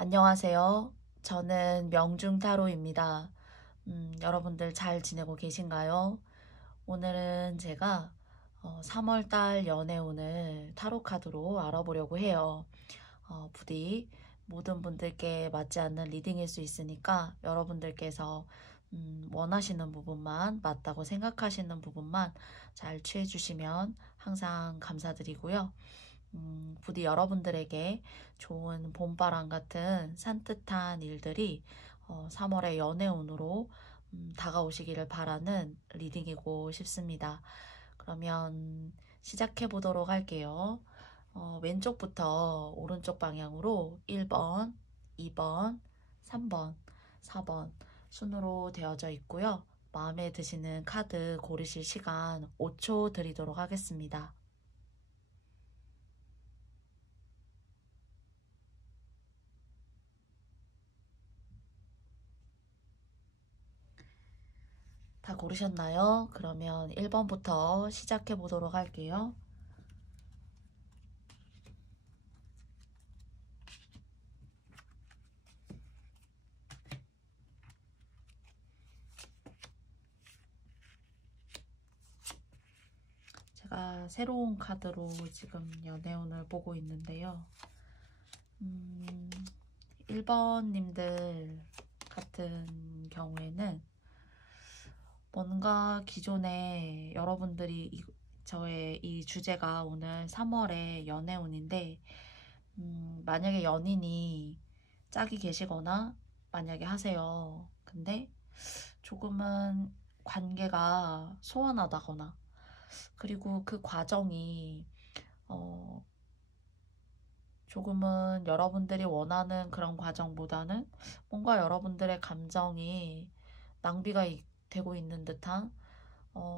안녕하세요. 저는 명중타로입니다. 여러분들 잘 지내고 계신가요? 오늘은 제가 3월달 연애운을 타로 카드로 알아보려고 해요. 부디 모든 분들께 맞지 않는 리딩일 수 있으니까 여러분들께서 원하시는 부분만, 맞다고 생각하시는 부분만 잘 취해주시면 항상 감사드리고요. 부디 여러분들에게 좋은 봄바람 같은 산뜻한 일들이 3월의 연애운으로 다가오시기를 바라는 리딩이고 싶습니다. 그러면 시작해 보도록 할게요. 왼쪽부터 오른쪽 방향으로 1번, 2번, 3번, 4번 순으로 되어져 있고요. 마음에 드시는 카드 고르실 시간 5초 드리도록 하겠습니다. 다 고르셨나요? 그러면 1번부터 시작해 보도록 할게요. 제가 새로운 카드로 지금 연애운을 보고 있는데요. 1번님들 같은 경우에는 뭔가 기존에 여러분들이 저의 이 주제가 오늘 3월의 연애운인데 만약에 연인이 짝이 계시거나 만약에 하세요. 근데 조금은 관계가 소원하다거나 그리고 그 과정이 어, 조금은 여러분들이 원하는 그런 과정보다는 뭔가 여러분들의 감정이 낭비가 되고 있는 듯한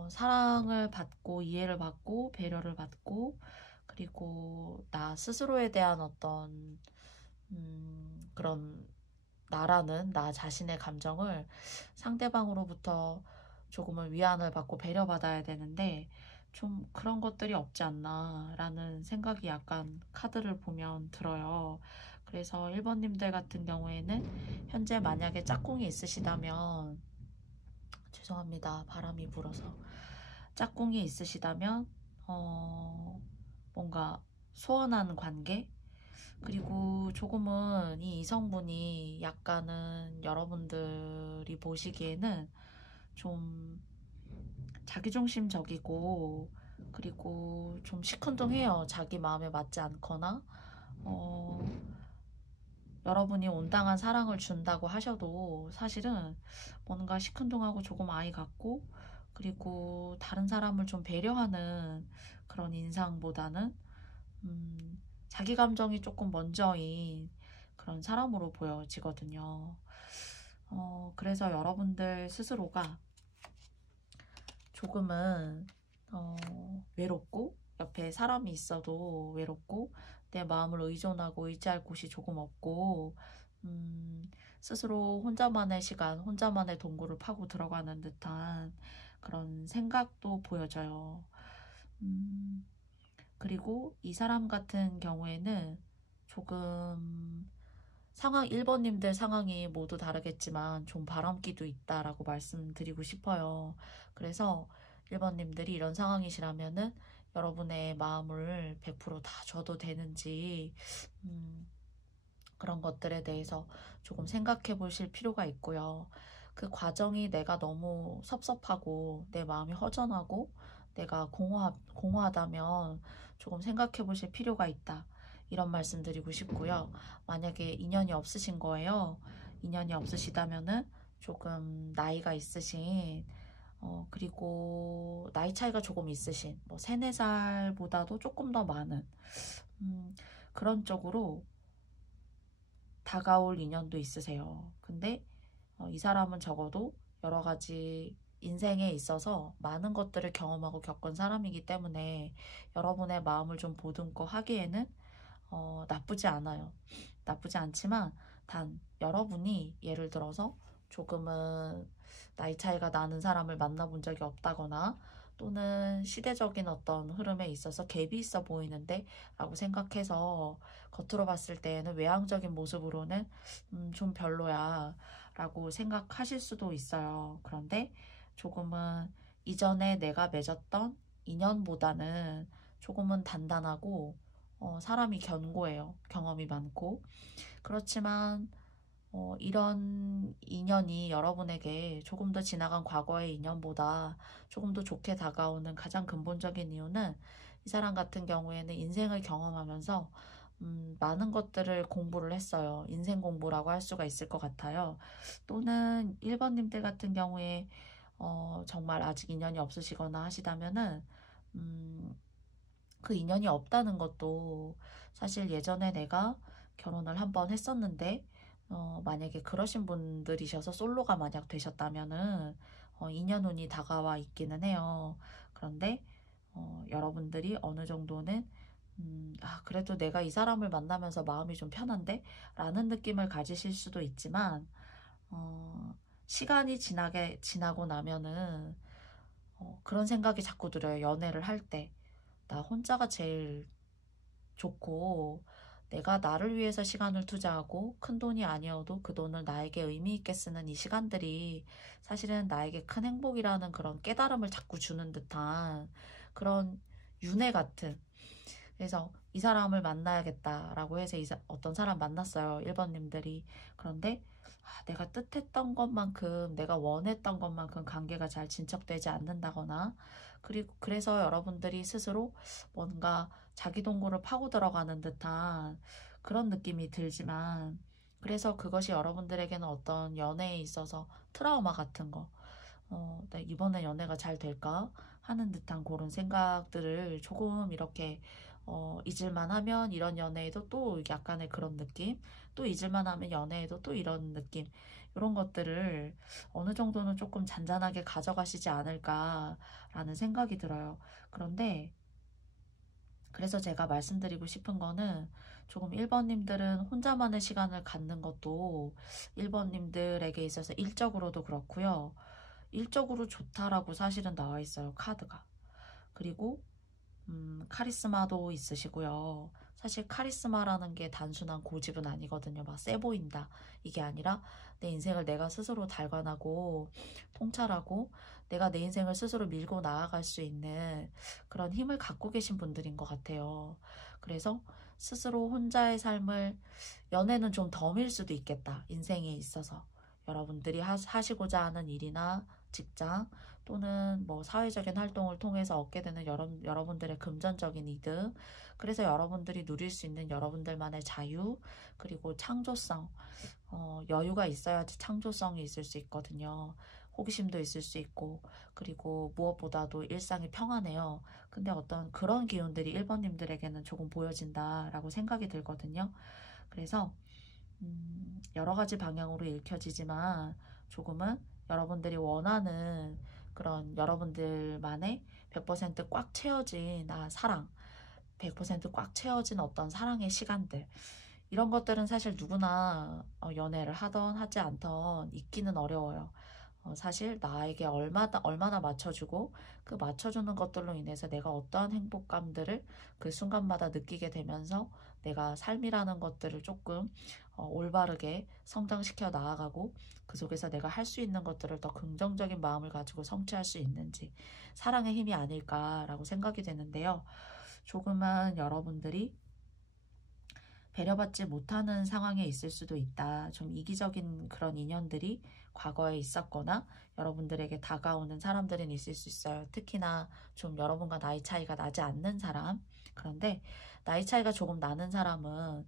사랑을 받고 이해를 받고 배려를 받고 그리고 나 스스로에 대한 어떤 그런 나라는 나 자신의 감정을 상대방으로부터 조금은 위안을 받고 배려받아야 되는데 좀 그런 것들이 없지 않나 라는 생각이 약간 카드를 보면 들어요. 그래서 1번님들 같은 경우에는 현재 만약에 짝꿍이 있으시다면 죄송합니다. 바람이 불어서 짝꿍이 있으시다면 뭔가 소원한 관계 그리고 조금은 이 이성분이 약간은 여러분들이 보시기에는 좀 자기중심적이고 그리고 좀 시큰둥해요. 자기 마음에 맞지 않거나 여러분이 온당한 사랑을 준다고 하셔도 사실은 뭔가 시큰둥하고 조금 아이 같고 그리고 다른 사람을 좀 배려하는 그런 인상보다는 자기 감정이 조금 먼저인 그런 사람으로 보여지거든요. 그래서 여러분들 스스로가 조금은 외롭고 옆에 사람이 있어도 외롭고 내 마음을 의존하고 의지할 곳이 조금 없고 스스로 혼자만의 시간, 혼자만의 동굴을 파고 들어가는 듯한 그런 생각도 보여져요. 그리고 이 사람 같은 경우에는 조금 1번님들 상황이 모두 다르겠지만 좀 바람기도 있다라고 말씀드리고 싶어요. 그래서 1번님들이 이런 상황이시라면은 여러분의 마음을 100%다 줘도 되는지 그런 것들에 대해서 조금 생각해 보실 필요가 있고요. 그 과정이 내가 너무 섭섭하고 내 마음이 허전하고 내가 공허하다면 조금 생각해 보실 필요가 있다. 이런 말씀 드리고 싶고요. 만약에 인연이 없으신 거예요. 인연이 없으시다면은 조금 나이가 있으신 그리고 나이 차이가 조금 있으신 뭐 3, 4살보다도 조금 더 많은 그런 쪽으로 다가올 인연도 있으세요. 근데 이 사람은 적어도 여러 가지 인생에 있어서 많은 것들을 경험하고 겪은 사람이기 때문에 여러분의 마음을 좀 보듬고 하기에는 나쁘지 않아요. 나쁘지 않지만 단 여러분이 예를 들어서 조금은 나이 차이가 나는 사람을 만나본 적이 없다거나 또는 시대적인 어떤 흐름에 있어서 갭이 있어 보이는데 라고 생각해서 겉으로 봤을 때에는 외향적인 모습으로는 좀 별로야 라고 생각하실 수도 있어요. 그런데 조금은 이전에 내가 맺었던 인연보다는 조금은 단단하고 사람이 견고해요. 경험이 많고. 그렇지만 이런 인연이 여러분에게 조금 더 지나간 과거의 인연보다 조금 더 좋게 다가오는 가장 근본적인 이유는 이 사람 같은 경우에는 인생을 경험하면서 많은 것들을 공부를 했어요. 인생 공부라고 할 수가 있을 것 같아요. 또는 1번님들 같은 경우에 정말 아직 인연이 없으시거나 하시다면은 음, 그 인연이 없다는 것도 사실 예전에 내가 결혼을 한 번 했었는데 만약에 그러신 분들이셔서 솔로가 만약 되셨다면은 인연운이 다가와 있기는 해요. 그런데 여러분들이 어느 정도는 그래도 내가 이 사람을 만나면서 마음이 좀 편한데? 라는 느낌을 가지실 수도 있지만 시간이 지나고 나면은 그런 생각이 자꾸 들어요. 연애를 할 때. 나 혼자가 제일 좋고 내가 나를 위해서 시간을 투자하고 큰 돈이 아니어도 그 돈을 나에게 의미 있게 쓰는 이 시간들이 사실은 나에게 큰 행복이라는 그런 깨달음을 자꾸 주는 듯한 그런 윤회 같은. 그래서 이 사람을 만나야겠다라고 해서 어떤 사람 만났어요. 1번님들이. 그런데 내가 뜻했던 것만큼 내가 원했던 것만큼 관계가 잘 진척되지 않는다거나 그리고 그래서 여러분들이 스스로 뭔가 자기 동굴을 파고 들어가는 듯한 그런 느낌이 들지만 그래서 그것이 여러분들에게는 어떤 연애에 있어서 트라우마 같은 거 네, 이번에 연애가 잘 될까 하는 듯한 그런 생각들을 조금 이렇게 잊을만 하면 이런 연애에도 또 약간의 그런 느낌, 또 잊을만 하면 연애에도 또 이런 느낌, 이런 것들을 어느 정도는 조금 잔잔하게 가져가시지 않을까라는 생각이 들어요. 그런데 그래서 제가 말씀드리고 싶은 거는 조금 1번님들은 혼자만의 시간을 갖는 것도 1번님들에게 있어서 일적으로도 그렇고요. 일적으로 좋다라고 사실은 나와 있어요, 카드가. 그리고 카리스마도 있으시고요. 사실 카리스마라는 게 단순한 고집은 아니거든요. 막 세 보인다. 이게 아니라 내 인생을 내가 스스로 달관하고 통찰하고 내가 내 인생을 스스로 밀고 나아갈 수 있는 그런 힘을 갖고 계신 분들인 것 같아요. 그래서 스스로 혼자의 삶을 연애는 좀 덤일 수도 있겠다. 인생에 있어서. 여러분들이 하시고자 하는 일이나 직장 또는 뭐 사회적인 활동을 통해서 얻게 되는 여러분들의 금전적인 이득, 그래서 여러분들이 누릴 수 있는 여러분들만의 자유, 그리고 창조성, 여유가 있어야지 창조성이 있을 수 있거든요. 호기심도 있을 수 있고, 그리고 무엇보다도 일상이 평안해요. 근데 어떤 그런 기운들이 1번님들에게는 조금 보여진다라고 생각이 들거든요. 그래서 여러 가지 방향으로 읽혀지지만 조금은 여러분들이 원하는 그런 여러분들만의 100%꽉 채워진 사랑, 100%꽉 채워진 어떤 사랑의 시간들, 이런 것들은 사실 누구나 연애를 하던 하지 않던 있기는 어려워요. 사실 나에게 얼마나 맞춰주고 그 맞춰주는 것들로 인해서 내가 어떠한 행복감들을 그 순간마다 느끼게 되면서 내가 삶이라는 것들을 조금 올바르게 성장시켜 나아가고 그 속에서 내가 할 수 있는 것들을 더 긍정적인 마음을 가지고 성취할 수 있는지 사랑의 힘이 아닐까라고 생각이 되는데요. 조금은 여러분들이 배려받지 못하는 상황에 있을 수도 있다. 좀 이기적인 그런 인연들이 과거에 있었거나 여러분들에게 다가오는 사람들은 있을 수 있어요. 특히나 좀 여러분과 나이 차이가 나지 않는 사람. 그런데 나이 차이가 조금 나는 사람은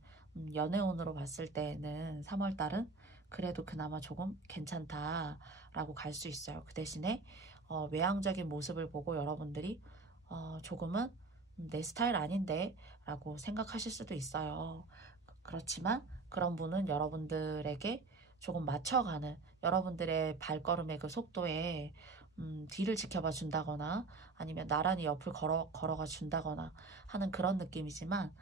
연애운으로 봤을 때는 3월달은 그래도 그나마 조금 괜찮다라고 갈 수 있어요. 그 대신에 외향적인 모습을 보고 여러분들이 조금은 내 스타일 아닌데 라고 생각하실 수도 있어요. 그렇지만 그런 분은 여러분들에게 조금 맞춰가는 여러분들의 발걸음의 그 속도에 뒤를 지켜봐 준다거나 아니면 나란히 옆을 걸어가 준다거나 하는 그런 느낌이지만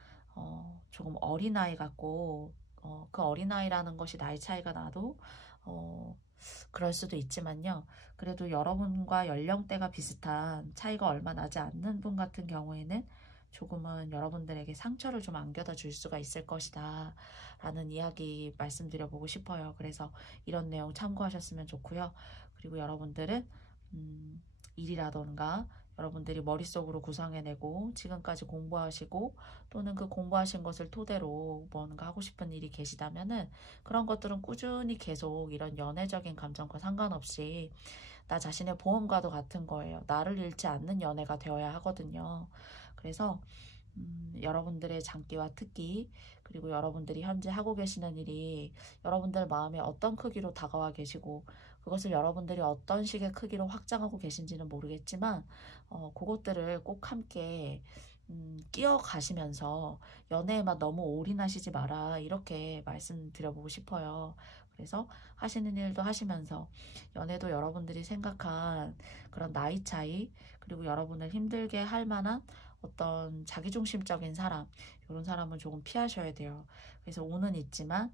조금 어린아이 같고 그 어린아이라는 것이 나이 차이가 나도 그럴 수도 있지만요. 그래도 여러분과 연령대가 비슷한 차이가 얼마 나지 않는 분 같은 경우에는 조금은 여러분들에게 상처를 좀 안겨다 줄 수가 있을 것이다 라는 이야기 말씀드려보고 싶어요. 그래서 이런 내용 참고하셨으면 좋고요. 그리고 여러분들은 일이라던가 여러분들이 머릿속으로 구상해내고 지금까지 공부하시고 또는 그 공부하신 것을 토대로 뭔가 하고 싶은 일이 계시다면은 그런 것들은 꾸준히 계속 이런 연애적인 감정과 상관없이 나 자신의 보험과도 같은 거예요. 나를 잃지 않는 연애가 되어야 하거든요. 그래서 여러분들의 장기와 특기 그리고 여러분들이 현재 하고 계시는 일이 여러분들 마음에 어떤 크기로 다가와 계시고 그것을 여러분들이 어떤 식의 크기로 확장하고 계신지는 모르겠지만 그것들을 꼭 함께 끼어 가시면서 연애에만 너무 올인하시지 마라 이렇게 말씀드려보고 싶어요. 그래서 하시는 일도 하시면서 연애도 여러분들이 생각한 그런 나이 차이 그리고 여러분을 힘들게 할 만한 어떤 자기중심적인 사람 이런 사람은 조금 피하셔야 돼요. 그래서 오는 있지만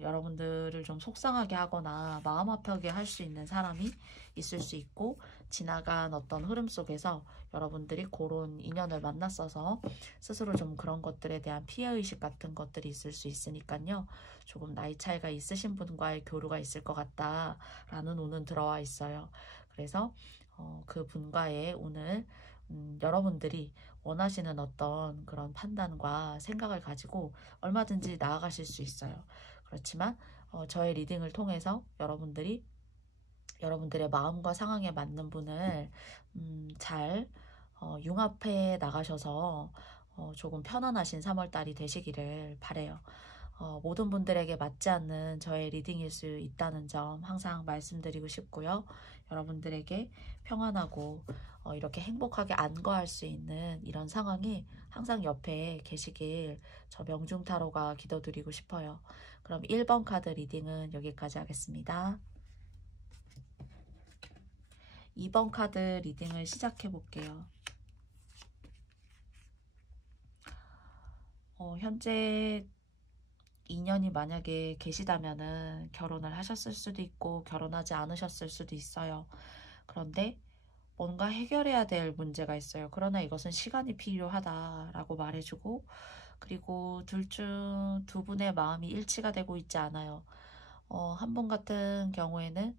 여러분들을 좀 속상하게 하거나 마음 아프게 할 수 있는 사람이 있을 수 있고 지나간 어떤 흐름 속에서 여러분들이 그런 인연을 만났어서 스스로 좀 그런 것들에 대한 피해의식 같은 것들이 있을 수 있으니까요. 조금 나이 차이가 있으신 분과의 교류가 있을 것 같다라는 오는 들어와 있어요. 그래서 그 분과의 오늘 여러분들이 원하시는 어떤 그런 판단과 생각을 가지고 얼마든지 나아가실 수 있어요. 그렇지만 저의 리딩을 통해서 여러분들의 마음과 상황에 맞는 분을 잘 융합해 나가셔서 조금 편안하신 3월달이 되시기를 바래요. 모든 분들에게 맞지 않는 저의 리딩일 수 있다는 점 항상 말씀드리고 싶고요. 여러분들에게 평안하고 이렇게 행복하게 안거할 수 있는 이런 상황이 항상 옆에 계시길 저 명중타로가 기도드리고 싶어요. 그럼 1번 카드 리딩은 여기까지 하겠습니다. 2번 카드 리딩을 시작해 볼게요. 현재 인연이 만약에 계시다면은 결혼을 하셨을 수도 있고 결혼하지 않으셨을 수도 있어요. 그런데 뭔가 해결해야 될 문제가 있어요. 그러나 이것은 시간이 필요하다라고 말해주고 그리고 둘 중 두 분의 마음이 일치가 되고 있지 않아요. 한 분 같은 경우에는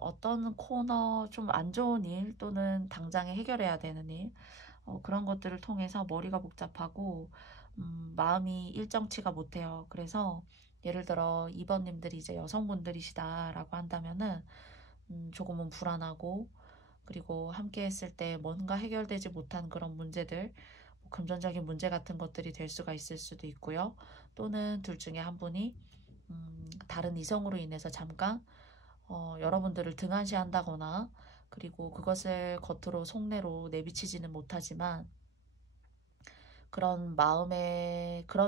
어떤 코너 좀 안 좋은 일 또는 당장에 해결해야 되는 일 그런 것들을 통해서 머리가 복잡하고 마음이 일정치가 못해요. 그래서 예를 들어 2번님들이 이제 여성분들이시다라고 한다면은 조금은 불안하고 그리고 함께 했을 때 뭔가 해결되지 못한 그런 문제들 뭐 금전적인 문제 같은 것들이 될 수가 있을 수도 있고요. 또는 둘 중에 한 분이 다른 이성으로 인해서 잠깐 여러분들을 등한시한다거나 그리고 그것을 겉으로 속내로 내비치지는 못하지만 그런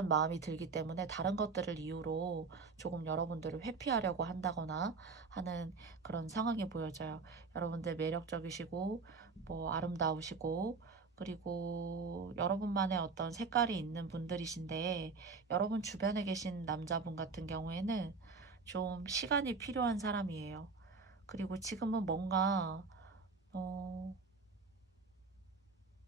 마음이 들기 때문에 다른 것들을 이유로 조금 여러분들을 회피하려고 한다거나 하는 그런 상황이 보여져요. 여러분들 매력적이시고 뭐 아름다우시고 그리고 여러분만의 어떤 색깔이 있는 분들이신데 여러분 주변에 계신 남자분 같은 경우에는 좀 시간이 필요한 사람이에요. 그리고 지금은 뭔가 어,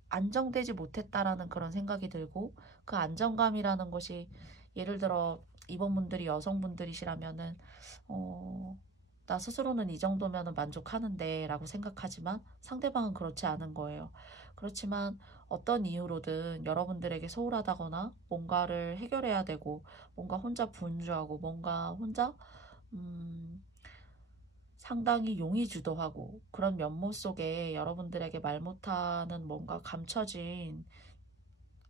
안정되지 못했다라는 그런 생각이 들고 그 안정감이라는 것이 예를 들어 이번분들이 여성분들이시라면은 나 스스로는 이 정도면은 만족하는데 라고 생각하지만 상대방은 그렇지 않은 거예요. 그렇지만 어떤 이유로든 여러분들에게 소홀하다거나 뭔가를 해결해야 되고 뭔가 혼자 분주하고 뭔가 혼자 상당히 용의주도하고 그런 면모 속에 여러분들에게 말 못하는 뭔가 감춰진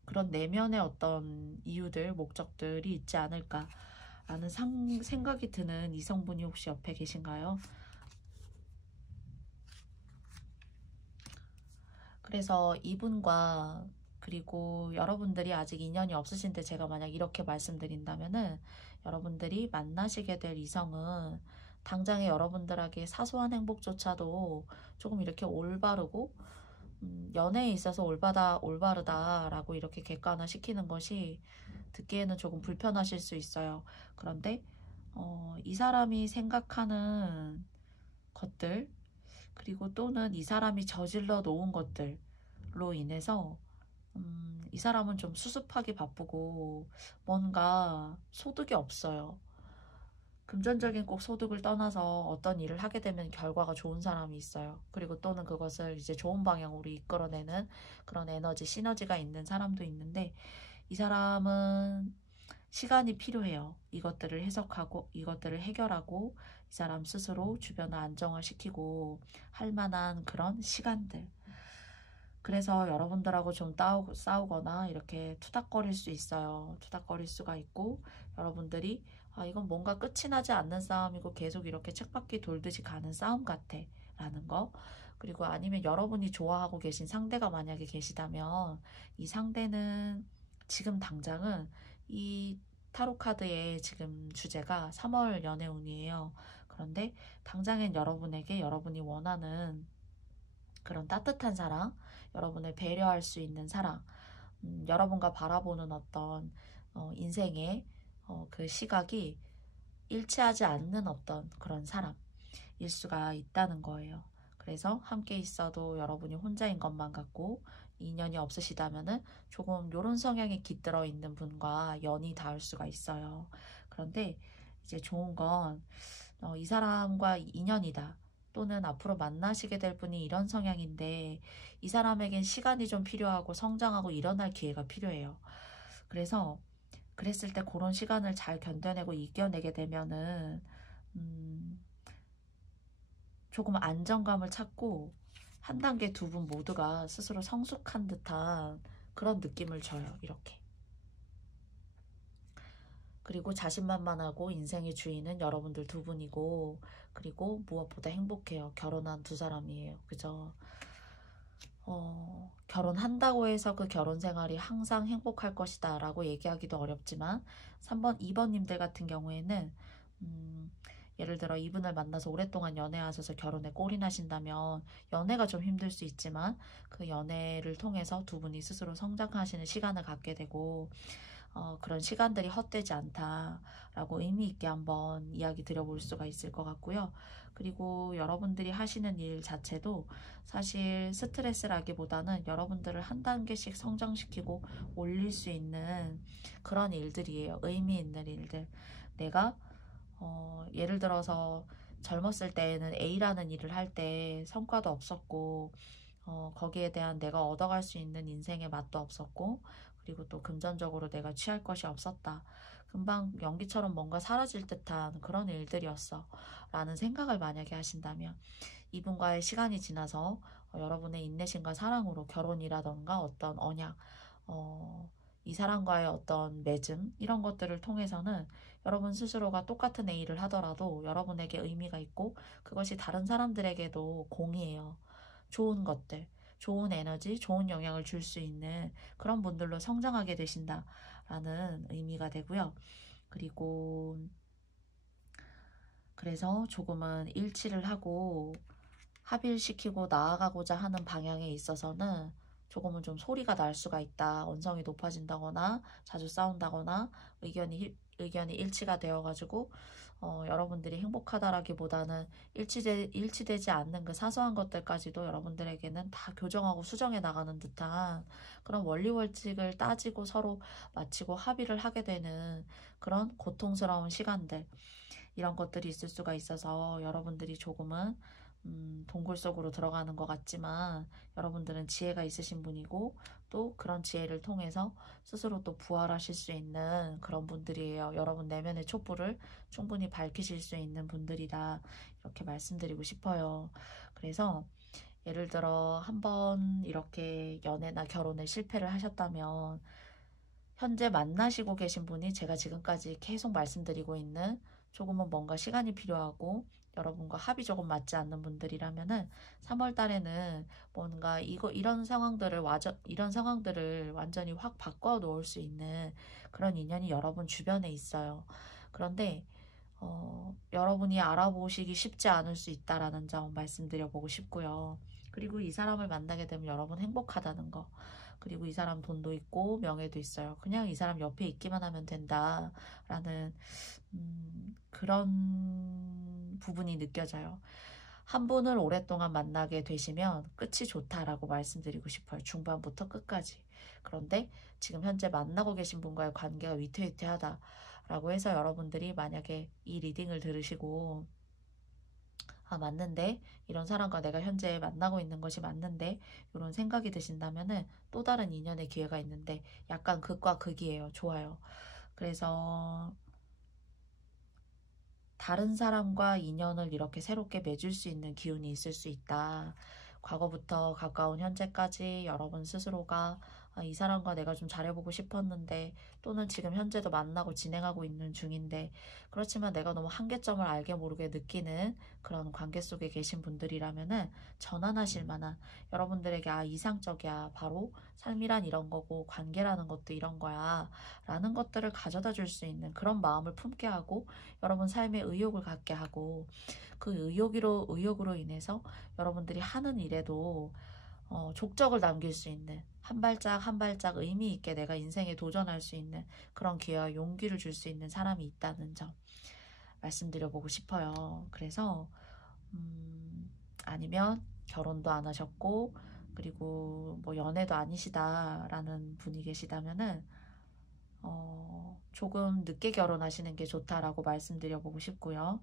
그런 내면의 어떤 이유들, 목적들이 있지 않을까라는 생각이 드는 이성분이 혹시 옆에 계신가요? 그래서 이분과 그리고 여러분들이 아직 인연이 없으신데 제가 만약 이렇게 말씀드린다면은 여러분들이 만나시게 될 이성은 당장에 여러분들에게 사소한 행복조차도 조금 이렇게 올바르고 연애에 있어서 올바르다라고 이렇게 객관화 시키는 것이 듣기에는 조금 불편하실 수 있어요. 그런데 이 사람이 생각하는 것들, 그리고 또는 이 사람이 저질러 놓은 것들로 인해서 이 사람은 좀 수습하기 바쁘고 뭔가 소득이 없어요. 금전적인 꼭 소득을 떠나서 어떤 일을 하게 되면 결과가 좋은 사람이 있어요. 그리고 또는 그것을 이제 좋은 방향으로 이끌어내는 그런 에너지, 시너지가 있는 사람도 있는데, 이 사람은 시간이 필요해요. 이것들을 해석하고 이것들을 해결하고 이 사람 스스로 주변을 안정화시키고 할 만한 그런 시간들. 그래서 여러분들하고 좀 싸우거나 이렇게 투닥거릴 수 있어요. 투닥거릴 수가 있고, 여러분들이 이건 뭔가 끝이 나지 않는 싸움이고 계속 이렇게 쳇바퀴 돌듯이 가는 싸움 같아 라는 거. 그리고 아니면 여러분이 좋아하고 계신 상대가 만약에 계시다면, 이 상대는 지금 당장은 이 타로 카드의 지금 주제가 3월 연애운이에요. 그런데 당장엔 여러분에게 여러분이 원하는 그런 따뜻한 사랑, 여러분을 배려할 수 있는 사랑, 여러분과 바라보는 어떤 인생의 그 시각이 일치하지 않는 어떤 그런 사람일 수가 있다는 거예요. 그래서 함께 있어도 여러분이 혼자인 것만 같고, 인연이 없으시다면은 조금 요런 성향이 깃들어 있는 분과 연이 닿을 수가 있어요. 그런데 이제 좋은 건 이 사람과 인연이다, 또는 앞으로 만나시게 될 분이 이런 성향인데 이 사람에겐 시간이 좀 필요하고 성장하고 일어날 기회가 필요해요. 그래서 그랬을 때 그런 시간을 잘 견뎌내고 이겨내게 되면은 조금 안정감을 찾고 한 단계 두 분 모두가 스스로 성숙한 듯한 그런 느낌을 줘요. 이렇게. 그리고 자신만만하고 인생의 주인은 여러분들 두 분이고, 그리고 무엇보다 행복해요. 결혼한 두 사람이에요. 그죠? 결혼한다고 해서 그 결혼 생활이 항상 행복할 것이다 라고 얘기하기도 어렵지만, 3번, 2번님들 같은 경우에는 예를 들어 이분을 만나서 오랫동안 연애하셔서 결혼에 꼴이 나신다면 연애가 좀 힘들 수 있지만, 그 연애를 통해서 두 분이 스스로 성장하시는 시간을 갖게 되고, 그런 시간들이 헛되지 않다라고 의미 있게 한번 이야기 드려볼 수가 있을 것 같고요. 그리고 여러분들이 하시는 일 자체도 사실 스트레스라기보다는 여러분들을 한 단계씩 성장시키고 올릴 수 있는 그런 일들이에요. 의미 있는 일들. 내가 예를 들어서 젊었을 때에는 A라는 일을 할 때 성과도 없었고, 거기에 대한 내가 얻어갈 수 있는 인생의 맛도 없었고, 그리고 또 금전적으로 내가 취할 것이 없었다. 금방 연기처럼 뭔가 사라질 듯한 그런 일들이었어. 라는 생각을 만약에 하신다면, 이분과의 시간이 지나서 여러분의 인내심과 사랑으로 결혼이라던가 어떤 언약, 이 사람과의 어떤 맺음, 이런 것들을 통해서는 여러분 스스로가 똑같은 A를 하더라도 여러분에게 의미가 있고, 그것이 다른 사람들에게도 공이에요. 좋은 것들, 좋은 에너지, 좋은 영향을 줄 수 있는 그런 분들로 성장하게 되신다라는 의미가 되고요. 그리고 그래서 조금은 일치를 하고 합의를 시키고 나아가고자 하는 방향에 있어서는 조금은 좀 소리가 날 수가 있다. 언성이 높아진다거나 자주 싸운다거나 의견이 일치가 되어가지고 여러분들이 행복하다라기보다는 일치되지 않는 그 사소한 것들까지도 여러분들에게는 다 교정하고 수정해 나가는 듯한 그런 원리원칙을 따지고 서로 마치고 합의를 하게 되는 그런 고통스러운 시간들, 이런 것들이 있을 수가 있어서 여러분들이 조금은 동굴 속으로 들어가는 것 같지만, 여러분들은 지혜가 있으신 분이고 또 그런 지혜를 통해서 스스로 또 부활하실 수 있는 그런 분들이에요. 여러분 내면의 촛불을 충분히 밝히실 수 있는 분들이다, 이렇게 말씀드리고 싶어요. 그래서 예를 들어 한번 이렇게 연애나 결혼에 실패를 하셨다면, 현재 만나시고 계신 분이 제가 지금까지 계속 말씀드리고 있는 조금은 뭔가 시간이 필요하고 여러분과 합이 조금 맞지 않는 분들이라면은 3월 달에는 뭔가 이런 상황들을 완전히 확 바꿔 놓을 수 있는 그런 인연이 여러분 주변에 있어요. 그런데 여러분이 알아보시기 쉽지 않을 수 있다라는 점 말씀드려보고 싶고요. 그리고 이 사람을 만나게 되면 여러분 행복하다는 거. 그리고 이 사람 돈도 있고 명예도 있어요. 그냥 이 사람 옆에 있기만 하면 된다라는 그런 부분이 느껴져요. 한 분을 오랫동안 만나게 되시면 끝이 좋다라고 말씀드리고 싶어요. 중반부터 끝까지. 그런데 지금 현재 만나고 계신 분과의 관계가 위태위태하다라고 해서 여러분들이 만약에 이 리딩을 들으시고 아, 맞는데? 이런 사람과 내가 현재 만나고 있는 것이 맞는데? 이런 생각이 드신다면은 또 다른 인연의 기회가 있는데 약간 극과 극이에요. 좋아요. 그래서 다른 사람과 인연을 이렇게 새롭게 맺을 수 있는 기운이 있을 수 있다. 과거부터 가까운 현재까지 여러분 스스로가 아, 이 사람과 내가 좀 잘해보고 싶었는데 또는 지금 현재도 만나고 진행하고 있는 중인데 그렇지만 내가 너무 한계점을 알게 모르게 느끼는 그런 관계 속에 계신 분들이라면은 전환하실 만한 여러분들에게 아 이상적이야 바로 삶이란 이런 거고 관계라는 것도 이런 거야 라는 것들을 가져다 줄 수 있는 그런 마음을 품게 하고 여러분 삶에 의욕을 갖게 하고 그 의욕으로 인해서 여러분들이 하는 일에도 족적을 남길 수 있는 한 발짝 한 발짝 의미 있게 내가 인생에 도전할 수 있는 그런 기회와 용기를 줄 수 있는 사람이 있다는 점 말씀드려보고 싶어요. 그래서 아니면 결혼도 안 하셨고 그리고 뭐 연애도 아니시다라는 분이 계시다면은 조금 늦게 결혼하시는 게 좋다라고 말씀드려보고 싶고요.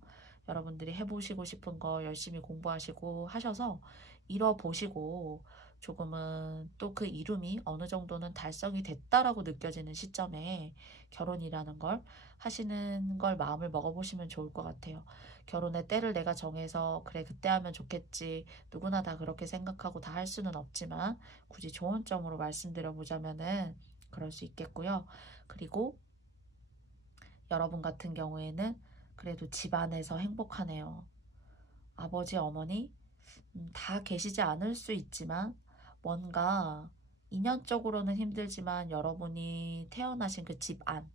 여러분들이 해보시고 싶은 거 열심히 공부하시고 하셔서 이뤄보시고 조금은 또 그 이름이 어느 정도는 달성이 됐다라고 느껴지는 시점에 결혼이라는 걸 하시는 걸 마음을 먹어보시면 좋을 것 같아요. 결혼의 때를 내가 정해서 그래 그때 하면 좋겠지 누구나 다 그렇게 생각하고 다 할 수는 없지만 굳이 좋은 점으로 말씀드려보자면은 그럴 수 있겠고요. 그리고 여러분 같은 경우에는 그래도 집안에서 행복하네요. 아버지, 어머니 다 계시지 않을 수 있지만 뭔가 인연적으로는 힘들지만 여러분이 태어나신 그 집안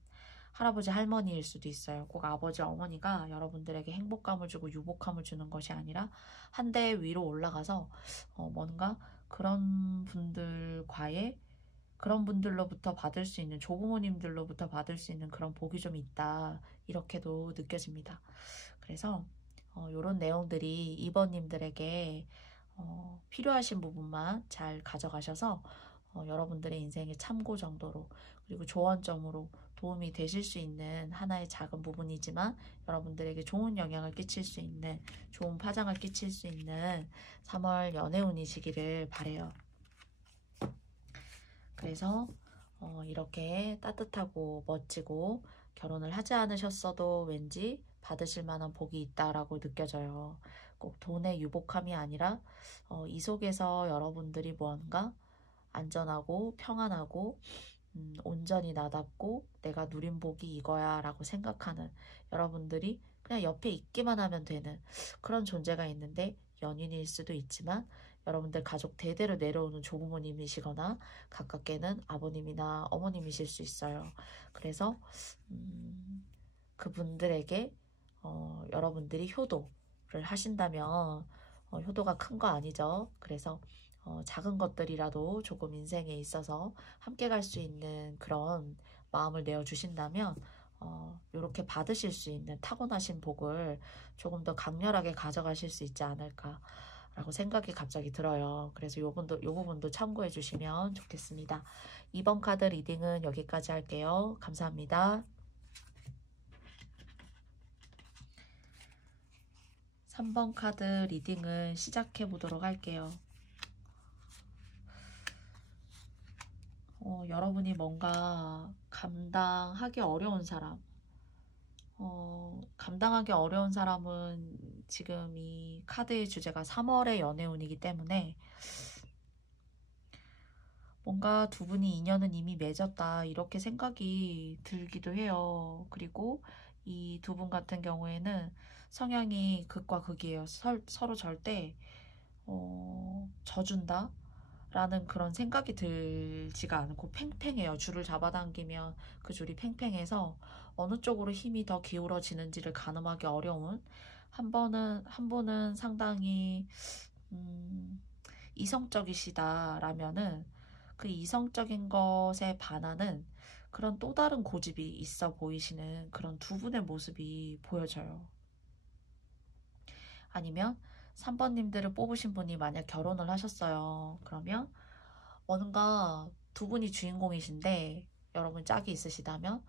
할아버지 할머니일 수도 있어요. 꼭 아버지 어머니가 여러분들에게 행복감을 주고 유복함을 주는 것이 아니라 한 대 위로 올라가서 뭔가 그런 분들과의 그런 분들로부터 받을 수 있는 조부모님들로부터 받을 수 있는 그런 복이 좀 있다 이렇게도 느껴집니다. 그래서 이런 내용들이 이번님들에게 필요하신 부분만 잘 가져가셔서 여러분들의 인생의 참고 정도로 그리고 조언점으로 도움이 되실 수 있는 하나의 작은 부분이지만 여러분들에게 좋은 영향을 끼칠 수 있는 좋은 파장을 끼칠 수 있는 3월 연애운이시기를 바래요. 그래서 이렇게 따뜻하고 멋지고 결혼을 하지 않으셨어도 왠지 받으실 만한 복이 있다라고 느껴져요. 꼭 돈의 유복함이 아니라 이 속에서 여러분들이 뭔가 안전하고 평안하고 온전히 나답고 내가 누린 복이 이거야 라고 생각하는 여러분들이 그냥 옆에 있기만 하면 되는 그런 존재가 있는데 연인일 수도 있지만 여러분들 가족 대대로 내려오는 조부모님이시거나 가깝게는 아버님이나 어머님이실 수 있어요. 그래서 그분들에게 여러분들이 효도를 하신다면 효도가 큰 거 아니죠. 그래서 작은 것들이라도 조금 인생에 있어서 함께 갈 수 있는 그런 마음을 내어주신다면 이렇게 받으실 수 있는 타고나신 복을 조금 더 강렬하게 가져가실 수 있지 않을까라고 생각이 갑자기 들어요. 그래서 요 부분도 참고해 주시면 좋겠습니다. 2번 카드 리딩은 여기까지 할게요. 감사합니다. 3번 카드 리딩을 시작해 보도록 할게요. 여러분이 뭔가 감당하기 어려운 사람, 감당하기 어려운 사람은 지금 이 카드의 주제가 3월의 연애운이기 때문에 뭔가 두 분이 인연은 이미 맺었다 이렇게 생각이 들기도 해요. 그리고 이 두 분 같은 경우에는 성향이 극과 극이에요. 서로 절대 져준다 라는 그런 생각이 들지가 않고 팽팽해요. 줄을 잡아당기면 그 줄이 팽팽해서 어느 쪽으로 힘이 더 기울어지는지를 가늠하기 어려운 한 분은 상당히 이성적이시다라면은 그 이성적인 것에 반하는 그런 또 다른 고집이 있어 보이시는 그런 두 분의 모습이 보여져요. 아니면 3번님들을 뽑으신 분이 만약 결혼을 하셨어요. 그러면 뭔가 두 분이 주인공이신데 여러분 짝이 있으시다면